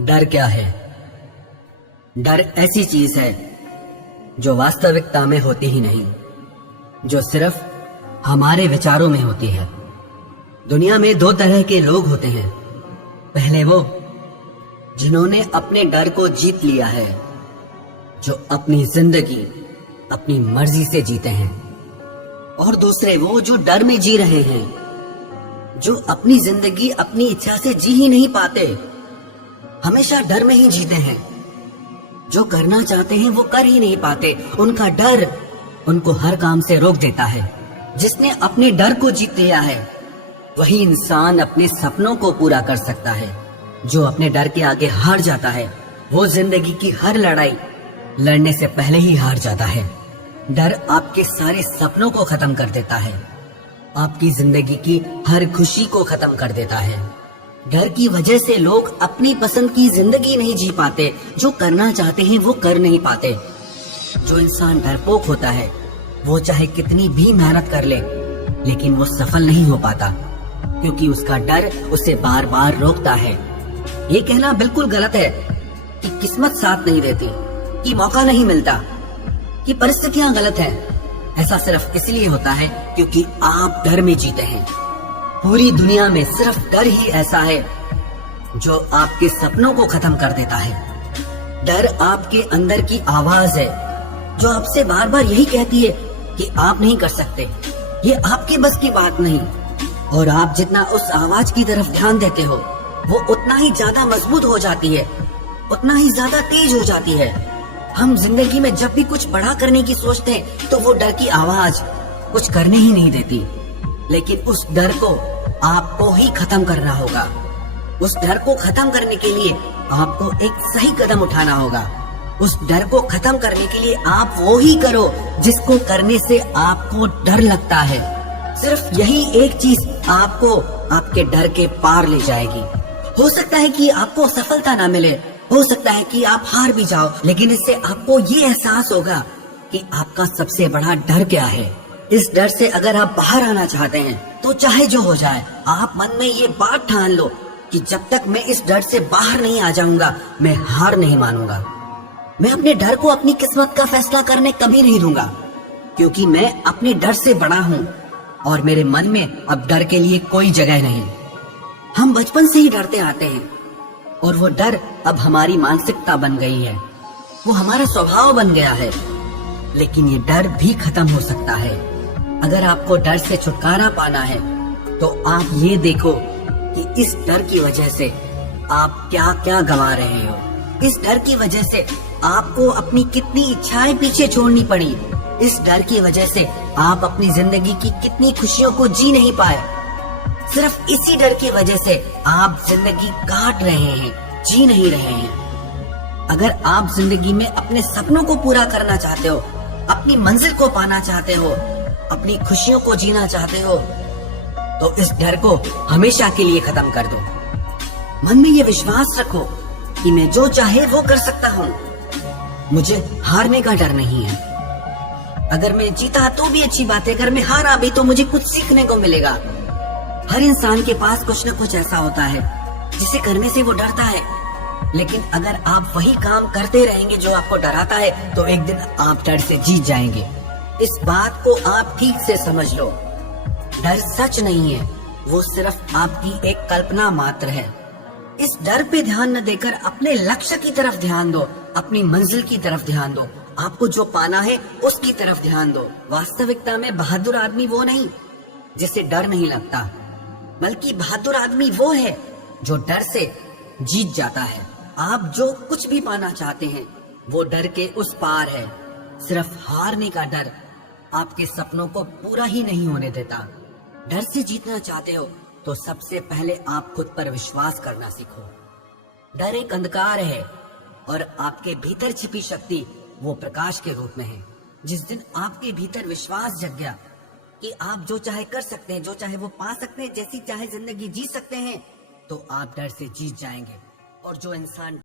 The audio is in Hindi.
डर क्या है? डर ऐसी चीज है जो वास्तविकता में होती ही नहीं, जो सिर्फ हमारे विचारों में होती है। दुनिया में दो तरह के लोग होते हैं। पहले वो जिन्होंने अपने डर को जीत लिया है, जो अपनी जिंदगी अपनी मर्जी से जीते हैं, और दूसरे वो जो डर में जी रहे हैं, जो अपनी जिंदगी अपनी इच्छा से जी ही नहीं पाते, हमेशा डर में ही जीते हैं। जो करना चाहते हैं वो कर ही नहीं पाते, उनका डर उनको हर काम से रोक देता है। जिसने अपने डर को जीत लिया है वही इंसान अपने सपनों को पूरा कर सकता है। जो अपने डर के आगे हार जाता है वो जिंदगी की हर लड़ाई लड़ने से पहले ही हार जाता है। डर आपके सारे सपनों को खत्म कर देता है, आपकी जिंदगी की हर खुशी को खत्म कर देता है। डर की वजह से लोग अपनी पसंद की जिंदगी नहीं जी पाते, जो करना चाहते हैं वो कर नहीं पाते। जो इंसान डरपोक होता है वो चाहे कितनी भी मेहनत कर ले, लेकिन वो सफल नहीं हो पाता, क्योंकि उसका डर उसे बार बार रोकता है। ये कहना बिल्कुल गलत है कि किस्मत साथ नहीं देती, कि मौका नहीं मिलता, कि परिस्थितियां गलत है। ऐसा सिर्फ इसलिए होता है क्योंकि आप डर में जीते हैं। पूरी दुनिया में सिर्फ डर ही ऐसा है जो आपके सपनों को खत्म कर देता है। डर आपके अंदर की आवाज है जो आपसे बार बार यही कहती है कि आप नहीं कर सकते, ये आपके बस की बात नहीं। और आप जितना उस आवाज की तरफ ध्यान देते हो वो उतना ही ज्यादा मजबूत हो जाती है, उतना ही ज्यादा तेज हो जाती है। हम जिंदगी में जब भी कुछ बड़ा करने की सोचते हैं तो वो डर की आवाज कुछ करने ही नहीं देती। लेकिन उस डर को आपको ही खत्म करना होगा। उस डर को खत्म करने के लिए आपको एक सही कदम उठाना होगा। उस डर को खत्म करने के लिए आप वो ही करो जिसको करने से आपको डर लगता है। सिर्फ यही एक चीज आपको आपके डर के पार ले जाएगी। हो सकता है कि आपको सफलता ना मिले, हो सकता है कि आप हार भी जाओ, लेकिन इससे आपको ये एहसास होगा कि आपका सबसे बड़ा डर क्या है। इस डर से अगर आप बाहर आना चाहते हैं तो चाहे जो हो जाए, आप मन में ये बात ठान लो कि जब तक मैं इस डर से बाहर नहीं आ जाऊंगा मैं हार नहीं मानूंगा। मैं अपने डर को अपनी किस्मत का फैसला करने कभी नहीं दूंगा, क्योंकि मैं अपने डर से बड़ा हूँ और मेरे मन में अब डर के लिए कोई जगह नहीं। हम बचपन से ही डरते आते हैं और वो डर अब हमारी मानसिकता बन गई है, वो हमारा स्वभाव बन गया है। लेकिन ये डर भी खत्म हो सकता है। अगर आपको डर से छुटकारा पाना है तो आप ये देखो कि इस डर की वजह से आप क्या क्या गंवा रहे हो। इस डर की वजह से आपको अपनी कितनी इच्छाएं पीछे छोड़नी पड़ी। इस डर की वजह से आप अपनी जिंदगी की कितनी खुशियों को जी नहीं पाए। सिर्फ इसी डर की वजह से आप जिंदगी काट रहे हैं, जी नहीं रहे हैं। अगर आप जिंदगी में अपने सपनों को पूरा करना चाहते हो, अपनी मंजिल को पाना चाहते हो, अपनी खुशियों को जीना चाहते हो, तो इस डर को हमेशा के लिए खत्म कर दो। मन में ये विश्वास रखो कि मैं जो चाहे वो कर सकता हूँ। मुझे हारने का डर नहीं है। अगर मैं जीता तो भी अच्छी बात है, अगर मैं हारा भी तो मुझे कुछ सीखने को मिलेगा। हर इंसान के पास कुछ न कुछ ऐसा होता है जिसे करने से वो डरता है, लेकिन अगर आप वही काम करते रहेंगे जो आपको डराता है तो एक दिन आप डर से जीत जाएंगे। इस बात को आप ठीक से समझ लो। डर सच नहीं है, वो सिर्फ आपकी एक कल्पना मात्र है। इस डर पे ध्यान न देकर अपने लक्ष्य की तरफ ध्यान दो, अपनी मंजिल की तरफ ध्यान दो। आपको जो पाना है उसकी तरफ ध्यान दो। वास्तविकता में बहादुर आदमी वो नहीं जिसे डर नहीं लगता, बल्कि बहादुर आदमी वो है जो डर से जीत जाता है। आप जो कुछ भी पाना चाहते हैं वो डर के उस पार है। सिर्फ हारने का डर आपके सपनों को पूरा ही नहीं होने देता। डर से जीतना चाहते हो तो सबसे पहले आप खुद पर विश्वास करना सीखो। डर एक अंधकार है और आपके भीतर छिपी शक्ति वो प्रकाश के रूप में है। जिस दिन आपके भीतर विश्वास जग गया कि आप जो चाहे कर सकते हैं, जो चाहे वो पा सकते हैं, जैसी चाहे जिंदगी जी सकते हैं, तो आप डर से जीत जाएंगे। और जो इंसान